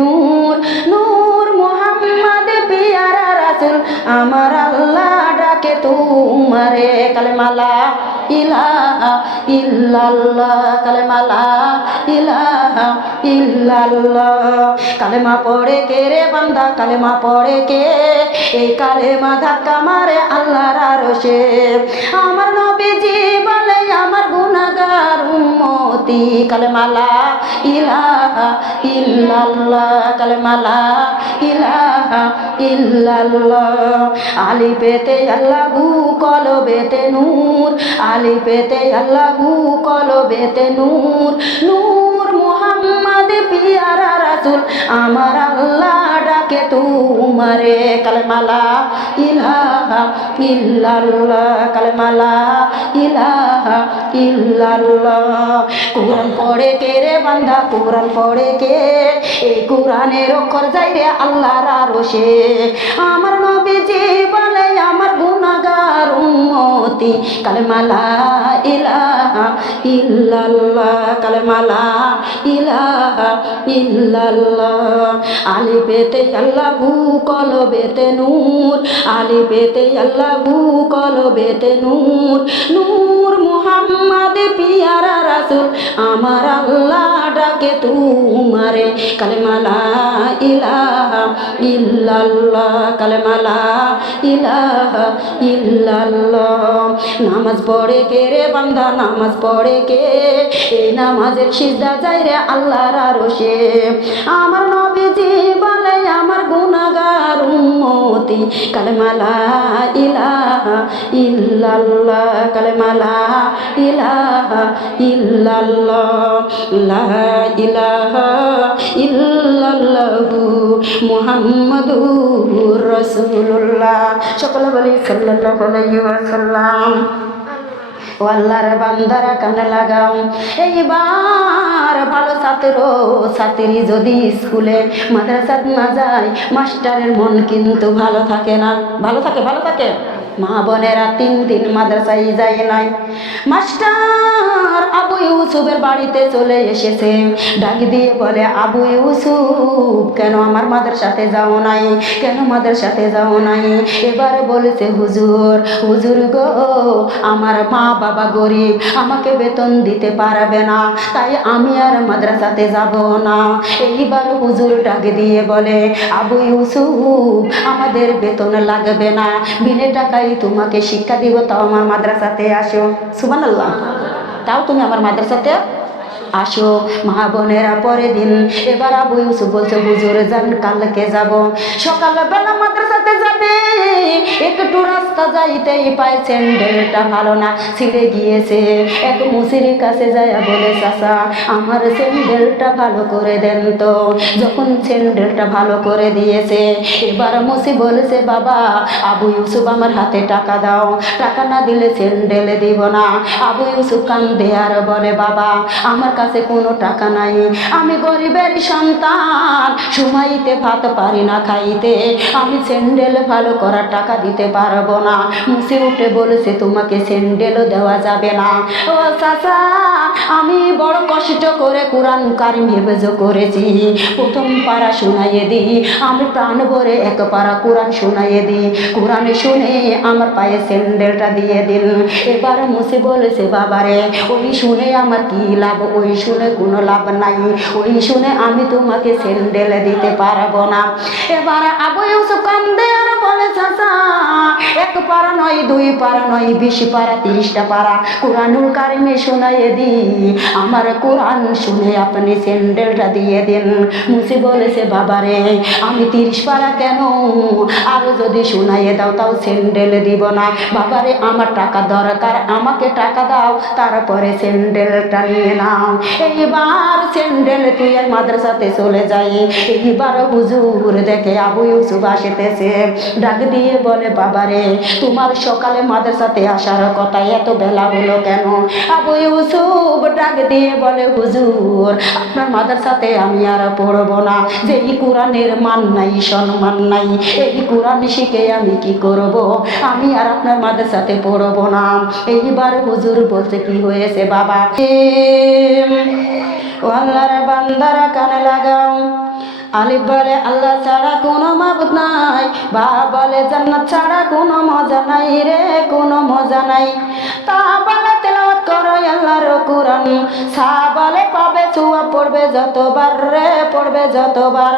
নূর নূর মোহাম্মদ পিয়ারা রাসূল আমার আল্লাহ ডাকে তোমারে কালেমা লা ইলাহা ইল্লাল্লাহ কালেমা লা ইলাহা ইল্লাল্লাহ। কালেমা পড়ে কে রে বান্দা, কালেমা পড়ে কে? এই কালেমা ধাক্কা মারে আল্লাহর আরশে। আমার নবীজি বলে আমার গুনাহগার উম্মতি কালেমা লা ইলাহা ইল্লাল্লাহ কালেমা লা ইলাহা ইল্লাল্লাহ। আলিফেতে আল্লাহু কলবেতে নূর, আলিফেতে আল্লাহু কলবেতে নূর নূর মোহাম্মদ পিয়ারা রাসূল আমার আল্লাহ ডাকে তোমারে কালেমা লা ইলাহা ইল্লাল্লাহ কালেমা লা ইলাহা ইল্লাল্লাহ। কুরআন পড়ে কে রে বান্দা, কুরআন পড়ে কে? এই কুরআনের অক্ষর যাই রে আল্লাহর আরশে। আমার নবীজি বলে আমার গুনাহগার উম্মতি কালেমা লা ইলাহা ইল্লাল্লাহ কালেমা লা ইলাহা ইল্লাল্লাহ। আলিফেতে আল্লাহু কলবেতে নূর, আলিফেতে আল্লাহু কলবেতে নূর নূর মুহাম্মদ পিয়ারা রাসূল আমার আল্লাহ ডাকে তোমারে কালেমা লা ইলাহা ইল্লাল্লাহ কালেমা লা ইলাহা ইল্লাল্লাহ। নামাজ পড়ে কে রে বান্দা, নামাজ পড়ে কে? এই নামাজের সিজদা যায় রে আল্লাহর আরশে। আমার নবীজি বলে আমার গুনাহগার উম্মতি কালেমা লা ইলাহা ইল্লাল্লাহ কালেমা লা ইলাহা ইল্লাল্লাহ লা ইলাহা ইল্লাল্লাহু মুহাম্মাদুর রাসূলুল্লাহ। সকলে বলি সাল্লাল্লাহু আলাইহি ওয়াসাল্লাম। ও আল্লাহর বান্দারা কানে লাগাও, এইবার ভালো ছাত্র ছাত্রী যদি স্কুলে মাদ্রাসাত না যায়, মাস্টারের মন কিন্তু ভালো থাকে না। ভালো থাকে? ভালো থাকে? মা বোনেরা 3 দিন মাদ্রাসায় যায় নাই। মাস্টার আবু ইউসুফের বাড়িতে চলে এসেছে, ডাক দিয়ে বলে আবু ইউসুফ কেন আমার মাদ্রাসাতে যাও নাই, কেন মাদ্রাসাতে যাও নাই? এবার বলেছে হুজুর, হুজুর গো আমার মা বাবা গরিব, আমাকে বেতন দিতে পারবে না, তাই আমি আর মাদ্রাসাতে যাব না। এইবার হুজুর ডাক দিয়ে বলে আবু ইউসুফ আমাদের বেতন লাগবে না, বিনা টাকায় তোমাকে শিক্ষা দিব, তাও আমার মাদ্রাসাতে আসো। সুবহানাল্লাহ। তাও তুমি আমার মাদ্রাসাতে আসো। মা বোনেরা পরের দিন এবার আবু ইউসুফ বলছে হুজুর যান কালকে যাব। সকালবেলা মাদ্রাসাতে যাবে, একটু রাস্তা যাইতেই পায় স্যান্ডেলটা ভালো না, ছিঁড়ে গিয়েছে। এক মুসিরির কাছে যায় বলে চাচা আমার স্যান্ডেলটা ভালো করে দেন তো। যখন স্যান্ডেলটা ভালো করে দিয়েছে, এবার মুসি বলেছে বাবা আবু ইউসুফ আমার হাতে টাকা দাও, টাকা না দিলে স্যান্ডেল দিব না। আবু ইউসুফ কান্দে আর বলে বাবা আমার কাছে কোনো টাকা নাই, আমি গরিবের সন্তান, সময়তে ভাত পারি না খাইতে, আমি স্যান্ডেল ভালো করার টাকা দিতে পারবো না। মুসি উঠে বলেছে তোমাকে স্যান্ডেলও দেওয়া যাবে না। ও চাচা আমি বড় কষ্ট করে কোরআন কারিম হেফজ করেছি, প্রথম পারা শোনাইয়ে দিই, আমি প্রাণ ভরে এক পারা কোরআন শোনাইয়ে দিই, কোরআন শুনে আমার পায়ে স্যান্ডেলটা দিয়ে দিন। এবার মুসি বলেছে বাবারে ওই শুনে আমার কি লাভ, ওই শুনে কোনো লাভ নাই, ওই শুনে আমি তোমাকে স্যান্ডেল দিতে পারবো না। এবার আবু ইউসুফ কান্দে আর বলে চাচা 1 পারা নয় 2 পারা নয় 20 পারা 30টা পারা কোরআনুল কারিমে শোনাইয়ে দিই, আমার কোরআন শুনে আপনি স্যান্ডেলটা দিয়ে দিন। মুসি বলেছে বাবারে আমি 30 পারা কেন, আরো যদি শোনাইয়ে দাও তাও স্যান্ডেল দিব না। বাবারে আমার টাকা দরকার, আমাকে টাকা দাও, তারপরে স্যান্ডেলটা নিয়ে নাও। এইবার স্যান্ডেল তুই মাদ্রাসাতে চলে যাই। এইবার হুজুর দেখে আবু ইউসুফ আসিতেছে, ডাক দিয়ে বলে বাবারে তোমার সকালে মাদ্রাসাতে আসার কথা, এত বেলা হলো কেন? আবু ইউসুফ ডাক দিয়ে বলে হুজুর আপনার মাদ্রাসাতে আমি আর পড়বো না, যে এই কোরআনের মান নাই সম্মান নাই, এই কোরআন শিখে আমি কি করব, আমি আর আপনার মাদ্রাসাতে পড়বো না। এইবার হুজুর বলছে কি হয়েছে বাবা? ও আল্লাহর বান্দারা কানে লাগাও, আলিফ বলে আল্লাহ ছাড়া কোনো মাবুদ নাই, বা বলে জান্নাত ছাড়া কোনো মজা নাই রে, কোনো মজা নাই। তা বলে তেলাওয়াত করো আল্লাহর কুরআন, সা বলে পাবে চুয়া পড়বে যতবার রে, পড়বে যতবার।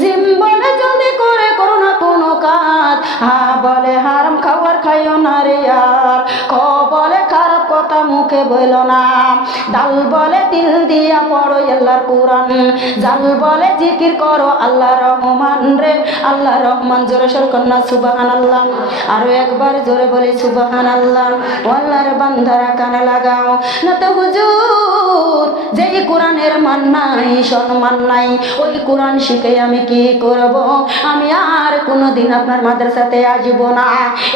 জিম বলে জলদি করে করো না কোনো কাজ, হা বলে হারাম খাবার খাইও না রে আর, খ বলে খারাপ কথা মুখে বইল না, দাল বলে দিল দিয়া পড়ো আল্লাহর কুরআন, জাল বলে জিকির করো আল্লাহ রহমান রে, আল্লাহ রহমান। জোরে সর কন্যা সুবহানাল্লাহ, আরো একবার জোরে বলি সুবহানাল্লাহ। আল্লাহর বান্দারা কানে লাগাও না তো হুজুর, যেই কোরআনের মান নাই সম্মান নাই, ওই কোরআন শিখে আমি কি করব? আমি আর কোনোদিন আপনার মাদ্রাসাতে আসব না।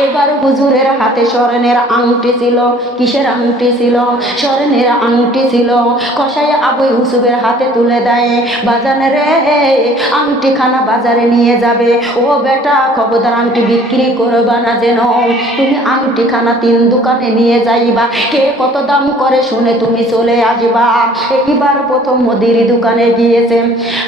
এবার হুজুরের হাতে স্বর্ণের আংটি ছিল। কিসের আংটি ছিল? স্বর্ণের আংটি ছিল। কসাই আবু ইউসুফের হাতে তুলে দেয়, বাজান রে আংটি খানা বাজারে নিয়ে যাবে। ও বেটা খবরদার আংটি বিক্রি করবা না যেন, তুমি আংটি খানা 3 দোকানে নিয়ে যাইবা, কে কত দাম করে শুনে তুমি চলে আসবা। এইবার প্রথম মুদির দোকানে গিয়েছে।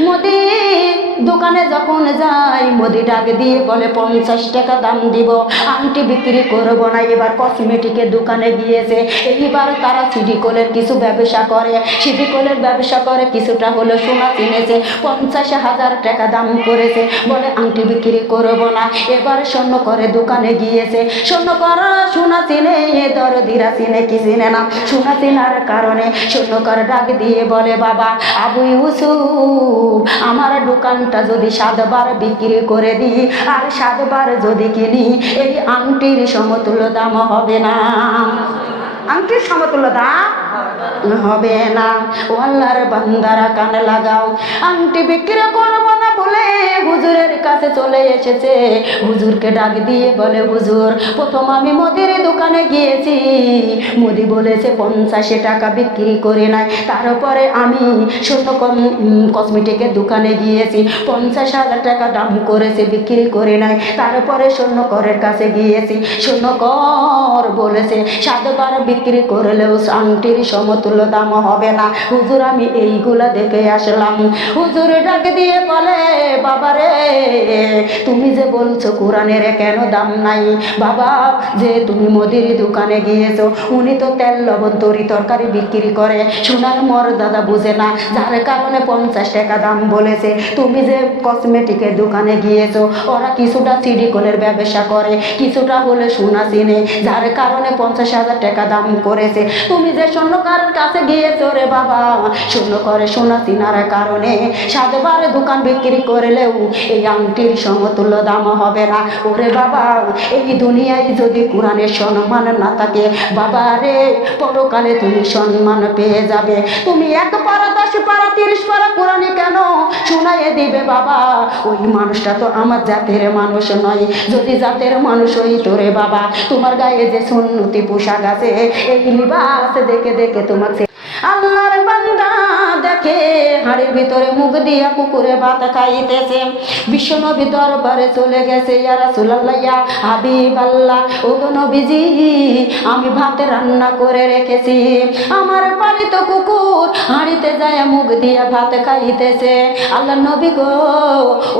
মুদির দোকানে যখন যাই, মুদি ডাক দিয়ে বলে 50 টাকা দাম দিব, আংটি বিক্রি করবো না। এবার কসমেটিকের দোকানে গিয়েছে। এইবার তারা সিডিকলের কিছু ব্যবসা করে, সিডিকলের ব্যবসা করে, কিছুটা হলো সোনা কিনেছে, 50,000 টাকা দাম করেছে, বলে আংটি বিক্রি করবো না। এবার স্বর্ণ করে দোকানে গিয়েছে। স্বর্ণ করা সোনা চিনে, দরদিরা চিনে কি চিনে না। সোনা চিনার কারণে স্বর্ণ করে ডাক দিয়ে বলে, বাবা আবু ইউসুফ, আমার দোকানটা যদি 7 বার বিক্রি করে দিই আর 7 বার যদি কিনি, এই আংটির সমতুল্য দাম হবে না, আংটির সমতুল্য দাম হবে না। ও আল্লাহর বান্দারা কানে লাগাও, আংটি বিক্রি করবো না বলে হুজুরের কাছে চলে এসেছে। হুজুরকে ডাক দিয়ে বলে, হুজুর প্রথম আমি মুদির দোকানে গিয়েছি, মুদি বলেছে 50 টাকা বিক্রি করে নাই। তারপরে আমি ছোট কসমেটিকের দোকানে গিয়েছি, 50,000 টাকা দাম করেছে, বিক্রি করে নাই। তারপরে স্বর্ণকরের কাছে গিয়েছি, স্বর্ণকর বলেছে 7 বার বিক্রি করলেও আংটির সমতুল্য দাম হবে না। হুজুর আমি এইগুলা দেখে আসলাম। হুজুর ডাক দিয়ে বলে, বাবারে তুমি যে বলছো কোরআনের কেন দাম নাই? বাবা যে তুমি মুদির দোকানে গিয়েছো, উনি তো তেল লবণ তরি তরকারি বিক্রি করে, সোনার মর্যাদা বুঝে না, যার কারণে 50 টাকা দাম বলেছে। তুমি যে কসমেটিকের দোকানে গিয়েছো, ওরা কিছুটা সিডিকলের ব্যবসা করে, কিছুটা হলে সোনা চিনে, যার কারণে 50,000 টাকা দাম করেছে। তুমি যে স্বর্ণকারের কাছে গিয়েছো রে বাবা, স্বর্ণ করে সোনা চিনার কারণে 7 বার দোকান বিক্রি করলেও এই আংটির সমতুল্য দাম হবে না। ওরে বাবা, এই দুনিয়ায় যদি কোরআনের সম্মান না থাকে, বাবা রে পরকালে তুমি সম্মান পেয়ে যাবে। তুমি 1 পারা 10 পারা 30 পারা কোরআনে কেন শোনাইয়ে দিবে বাবা? ওই মানুষটা তো আমার জাতের মানুষ নয়। যদি জাতের মানুষ হই তোরে বাবা, তোমার গায়ে যে সুন্নতি পোশাক আছে, এই লিবাস দেখে দেখে তোমাকে আল্লাহর বান্দা দেখে হাড়ির ভিতরে মুখ দিয়া কুকুরে ভাত খাইতেছে। বিশ্বনবী দরবারে চলে গেছে, ইয়া রাসূলুল্লাহ ইয়া হাবিবাল্লাহ, ও গো নবীজি আমি ভাত রান্না করে রেখেছি, আমার পালিত কুকুর হাড়িতে যায় মুখ দিয়া ভাত খাইতেছে। আল্লাহ নবী গো,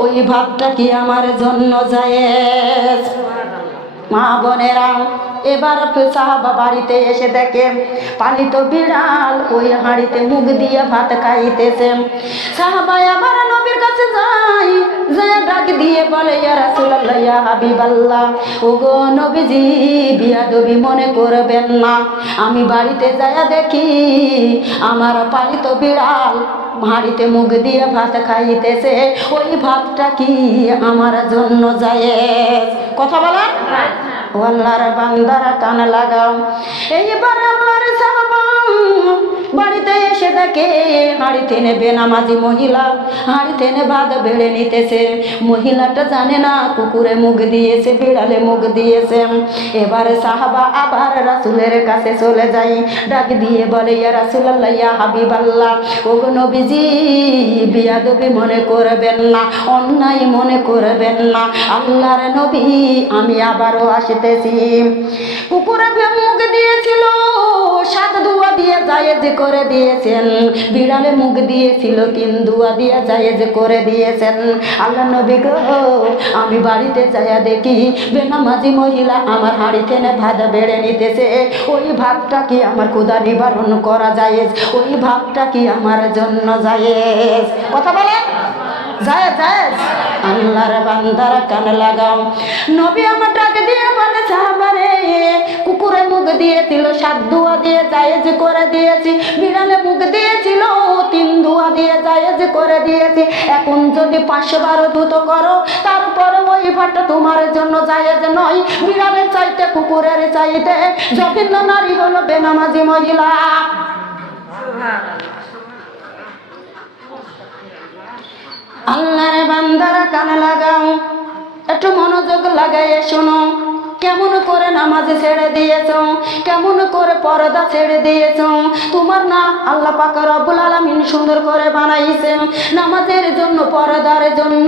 ওই ভাতটা কি আমার জন্য জায়েজ? মা বোনেরা, এবার সাহাবা বাড়িতে এসে দেখে পালিত বিড়াল ওই হাঁড়িতে মুখ দিয়ে ভাত খাইতেছে। সাহাবা আবার নবীর কাছে যায়, যায় ডাক দিয়ে বলে, ইয়া রাসূলুল্লাহ ইয়া হাবিবাল্লাহ, ওগো নবীজি বিয়াদবি মনে করবেন না, আমি বাড়িতে যায়া দেখি আমার পালিত বিড়াল হাঁড়িতে মুখ দিয়ে ভাত খাইতেছে, ওই ভাতটা কি আমার জন্য জায়েজ? কথা বলেন। ও আল্লাহর বান্দারা কান লাগাও। এইবার আল্লাহর সাহাবা বাড়িতে এসে দেখে হাঁড়িতে নেবে নামাজি মহিলা হাঁড়িতে নে ভাত বেড়ে নিতেছে। মহিলাটা জানে না কুকুরে মুখ দিয়েছে, বিড়ালে মুখ দিয়েছে। এবারে সাহাবা আবার রাসূলের কাছে চলে যায়, ডাক দিয়ে বলে, ইয়া রাসূলুল্লাহ ইয়া হাবিবাল্লাহ, ওগো নবীজি বিয়াদবি মনে করবেন না, অন্যায় মনে করবেন না, আল্লাহর নবী আমি আবারও আসতেছি। কুকুরে মুখ দিয়েছিল, 7 ধোয়া দিয়ে জায়েজ করে দিয়েছেন, বিড়ালে মুখ দিয়েছিল 3 দুয়া দিয়া জায়েজ করে দিয়েছেন। আল্লাহ নবী গো, আমি বাড়িতে যাইয়া দেখি বেনামাজি মহিলা আমার হাঁড়ি থেকে ভাত বেড়ে নিতেছে। ওই ভাতটা কি আমার ক্ষুধা নিবারণ করা জায়েজ? ওই ভাতটা কি আমার জন্য জায়েজ? কথা বলেন, জায়েজ জায়েজ? আল্লাহর বান্দারা কান লাগাও, নবী আমার ডাক দিয়ে বলে সাহাবারে, কুকুরে মুখ দিয়েছিল 7 দুয়া দিয়ে জায়েজ করে দিয়েছি, বিড়ালে মুখ দিয়েছিল 3 দুয়া দিয়ে জায়েজ করে দিয়েছি। এখন যদি 512 দুটো করো, তারপরে ওই ভাতটা তোমার জন্য জায়েজ নয়। বিড়ালের চাইতে কুকুরের চাইতে জঘন্য নারী হলো বেনামাজি মহিলা। আল্লাহর বান্দারা কান লাগাও, একটু মনোযোগ লাগাইয়ে শোনো। কেমন করে নামাজ ছেড়ে দিয়েছো, কেমন করে পর্দা ছেড়ে দিয়েছো। তোমার না আল্লাহ পাক রব্বুল আলামিন সুন্দর করে বানাইছেন। নামাজের জন্য, পর্দার জন্য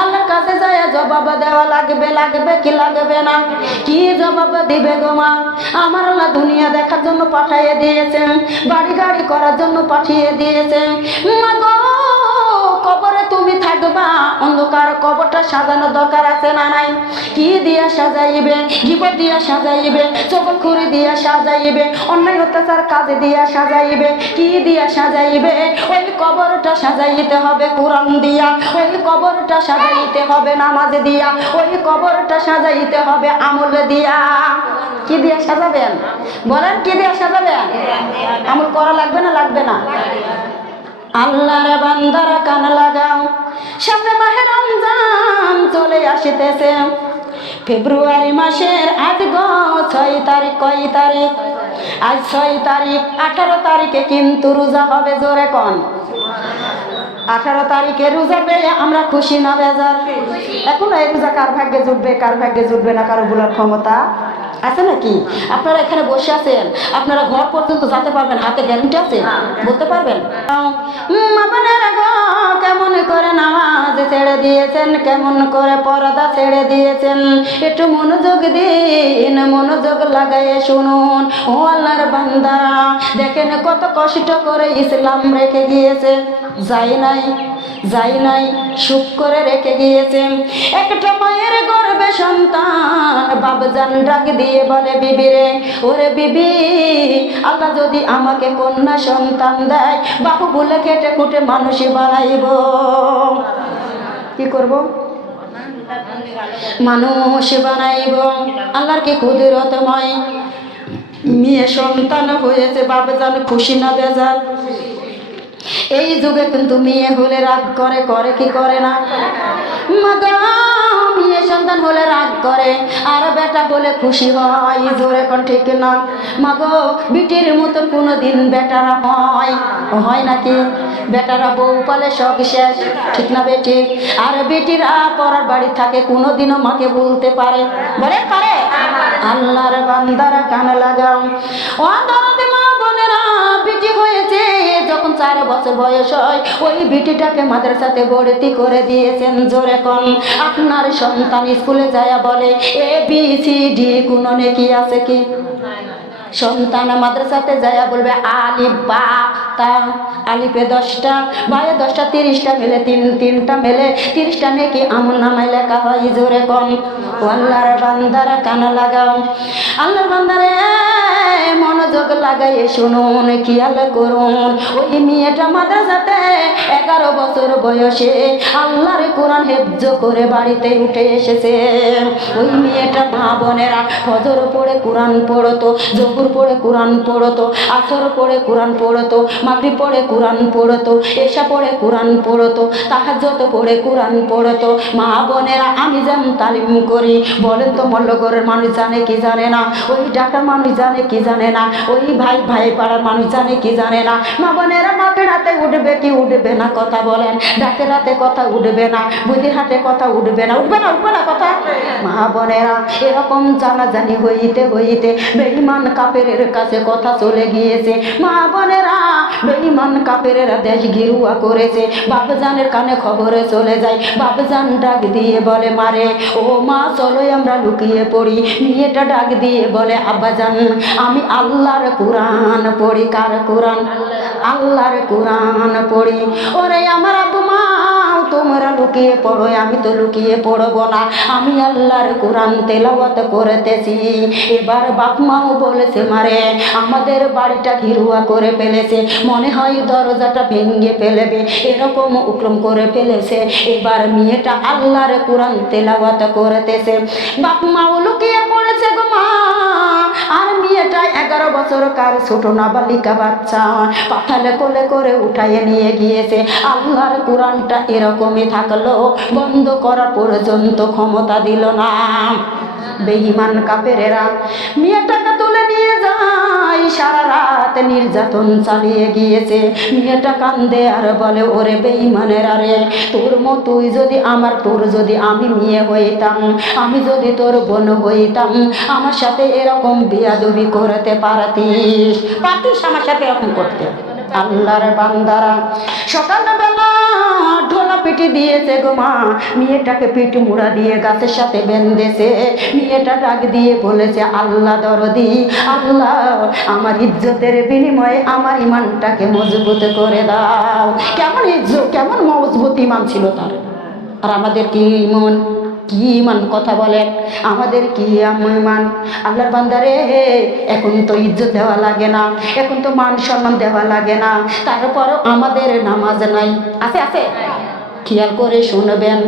আল্লাহর কাছে যায় জবাব দেওয়া লাগবে, লাগবে কি লাগবে না? কি জবাব দিবে গো মা? আমার আল্লাহ দুনিয়া দেখার জন্য পাঠিয়ে দিয়েছেন, বাড়ি গাড়ি করার জন্য পাঠিয়ে দিয়েছেন। মা গো, কবরে তুমি থাকবা, অন্ধকার কবরটা সাজানো দরকার আছে না নাই? কি দিয়া সাজাইবে? গিবত দিয়া সাজাইবে, চগলখুরি দিয়া সাজাইবে, অন্যায় অত্যাচার কাজে দিয়া সাজাইবে। কি দিয়া সাজাইবে? ওই কবরটা সাজাইতে হবে কোরআন দিয়া, ওই কবরটা সাজাইতে হবে নামাজ দিয়া, ওই কবরটা সাজাইতে হবে আমল দিয়া। কি দিয়া সাজাবেন? বলেন, কি দিয়া সাজাবেন? আমল করা লাগবে না লাগবে না? আল্লাহর বান্দারা কান লাগাও, সামনে মাহে রমজান চলে আসিতেছে। ফেব্রুয়ারি মাসের আজ গো 6 তারিখ, কয় তারিখ? আজ 6 তারিখ। 18 তারিখে কিন্তু রোজা হবে, জোরে কোন? 18 তারিখে রোজা পেয়ে আমরা খুশি না বেজার? এখন এই রোজা কার ভাগ্যে জুটবে, কার ভাগ্যে জুটবে না, কারো বলার ক্ষমতা আছে নাকি? আপনারা এখানে বসে আছেন, আপনারা ঘর পর্যন্ত যেতে পারবেন, হাতে গ্যারান্টি আছে? বলতে পারবেন? আপনারা গো কেমন করে নামাজ ছেড়ে দিয়েছেন, কেমন করে পর্দা ছেড়ে দিয়েছেন। একটু মনোযোগ দিন, মনোযোগ লাগাইয়ে শুনুন। ও আল্লাহর বান্দারা, দেখেন কত কষ্ট করে ইসলাম রেখে গিয়েছে। যাই নাই, যাই নাই, সুখ করে রেখে গিয়েছে। একটা মায়ের গর্ভে সন্তান, বাপজান ডাক দিয়ে বলে বিবি রে, ওরে বিবি, আল্লাহ যদি আমাকে কন্যা সন্তান দেয়, বাপু বলে কেটে কুটে মানুষই বানাইব। কি করব? মানুষ বানাইব। আল্লাহর কি কুদরতময়। মেয়ে সন্তান হয়েছে, বাপজান খুশি না বেজার? এই যুগে কিন্তু মেয়ে হলে রাগ করে, করে কি করে না? মাগা, মেয়ে সন্তান হলে রাগ করে, আর বেটা বলে খুশি হয়, জোরে কোন ঠিক না? মাগো, বিটির মতন কোনোদিন বেটারা হয়? হয় নাকি? বেটারা বউ পালে সব শেষ, ঠিক না বেটি? আর বেটিরা পরার বাড়ি থাকে, কোনোদিনও মাকে বলতে পারে? বলে পারে? আল্লাহর বান্দারা কান লাগাও, ও দরদে মা বোনেরা, বিটি হয়েছে যখন 4 বছর বয়স হয়, ওই বিটিটাকে মাদ্রাসাতে ভর্তি করে দিয়েছেন, জোরে কোন? আপনার সন্তান স্কুলে যায় বলে ABCD, কোনো নেকি আছে কি? সন্তান মাদ্রাসাতে যায় বলবে আলিফ বা তা, আলিফে 10টা, বায়ে 10টা, 30টা মেলে, 3টা মেলে 30টা নেকি আমল নামায় লেখা হয়, জোরে কোন? আল্লাহর বান্দারা কান লাগাও, আল্লাহর বান্দারে মনোযোগ লাগাইয়ে শুনুন, খেয়াল করুন। ওই মেয়েটা মাদ্রাসাতে 11 বছর বয়সে আল্লাহর কোরআন হেফজ করে বাড়িতে উঠে এসেছে। ওই মেয়েটা মা বোনেরা ফজর পড়ে কোরআন পড়তো, জোহর পড়ে কোরআন পড়তো, আসর পড়ে কোরআন পড়তো, মাগরিব পড়ে কোরআন পড়তো, এশা পড়ে কোরআন পড়তো, তাহাজ্জুদ পড়ে কোরআন পড়তো। মা বোনেরা, আমি যেমন তালিম করি, বলেন তো মল্লগড়ের মানুষ জানে কি জানে না? ওই ঢাকার মানুষ জানে কি জানে না? ওই ভাই পাড়ার মানুষ জানে কি জানে না? মা বোনেরা, মাকে রাতে উঠবে কি উঠবে না? কথা বলেন। ডাকে রাতে কথা উঠবে না, বুদির হাটে কথা উঠবে না? উঠবে না, উঠবে না কথা? মা বোনেরা, এরকম জানাজানি হইতে হইতে বেঈমান কাফেরের কাছে কথা চলে গিয়েছে। মা বোনেরা, বেঈমান কাফেরেরা দেশ ঘিরুয়া করেছে। বাপজানের কানে খবরে চলে যায়। বাপজান ডাক দিয়ে বলে মারে, ও মা চলো আমরা লুকিয়ে পড়ি। মেয়েটা ডাক দিয়ে বলে আব্বাজান, আমি আল্লাহ আল্লাহর কোরআন পড়ি। কার কোরআন? আল্লাহর কোরআন পড়ি। ওরে আমার আব্বু মা তোমরা লুকিয়ে পড়ো, আমি তো লুকিয়ে পড়বো না, আমি আল্লাহর কোরআন তেলাওয়াত করতেছি। এবার বাপ মাও বলেছে মারে আমাদের বাড়িটা ঘিরুয়া করে ফেলেছে, মনে হয় দরজাটা ভেঙে ফেলবে, এরকম উক্রম করে ফেলেছে। এবার মেয়েটা আল্লাহর কোরআন তেলাওয়াত করতেছে, বাপ মাও লুকিয়ে পড়েছে গো মা। আর মেয়েটা 11 বছরকার ছোট নাবালিকা বাচ্চা পাঠালে কোলে করে উঠাইয়ে নিয়ে গিয়েছে। আল্লাহর কোরআনটা এরকমই থাকলো, বন্ধ করা পর্যন্ত ক্ষমতা দিল না। বেঈমান কাফেরেরা মেয়েটাকে তুলে নিয়ে যায়, সারা রাত নির্যাতন চালিয়ে গিয়েছে। মেয়েটা কান্দে আর বলে ওরে বেঈমানেরা রে, তোর মতোই যদি তোর যদি আমি মেয়ে হইতাম, আমি যদি তোর বোন হইতাম, আমার সাথে এরকম বিয়াদবি করতে পারতিস আমার সাথে এরকম করতে। আল্লাহর বান্দারা সকালবেলা ঢোলা পিটি দিয়েছে গো মা, মেয়েটাকে পিঠ মুড়া দিয়ে গাছের সাথে বেঁধেছে। মেয়েটা ডাক দিয়ে বলেছে আল্লাহ দরদি, আল্লাহ আমার ইজ্জতের বিনিময়ে আমার ইমানটাকে মজবুত করে দাও। কেমন ইজ্জত, কেমন মজবুত ইমান ছিল তার। আর আমাদের কি ইমান, কি ইমান কথা বলেন, আমাদের কি ইমান। আল্লাহর বান্দারে এখন তো ইজ্জত দেওয়া লাগে না, এখন তো মান সম্মান দেওয়া লাগে না, তারপরও আমাদের নামাজ নাই। আছে আছে, খেয়াল করে শুনবেন।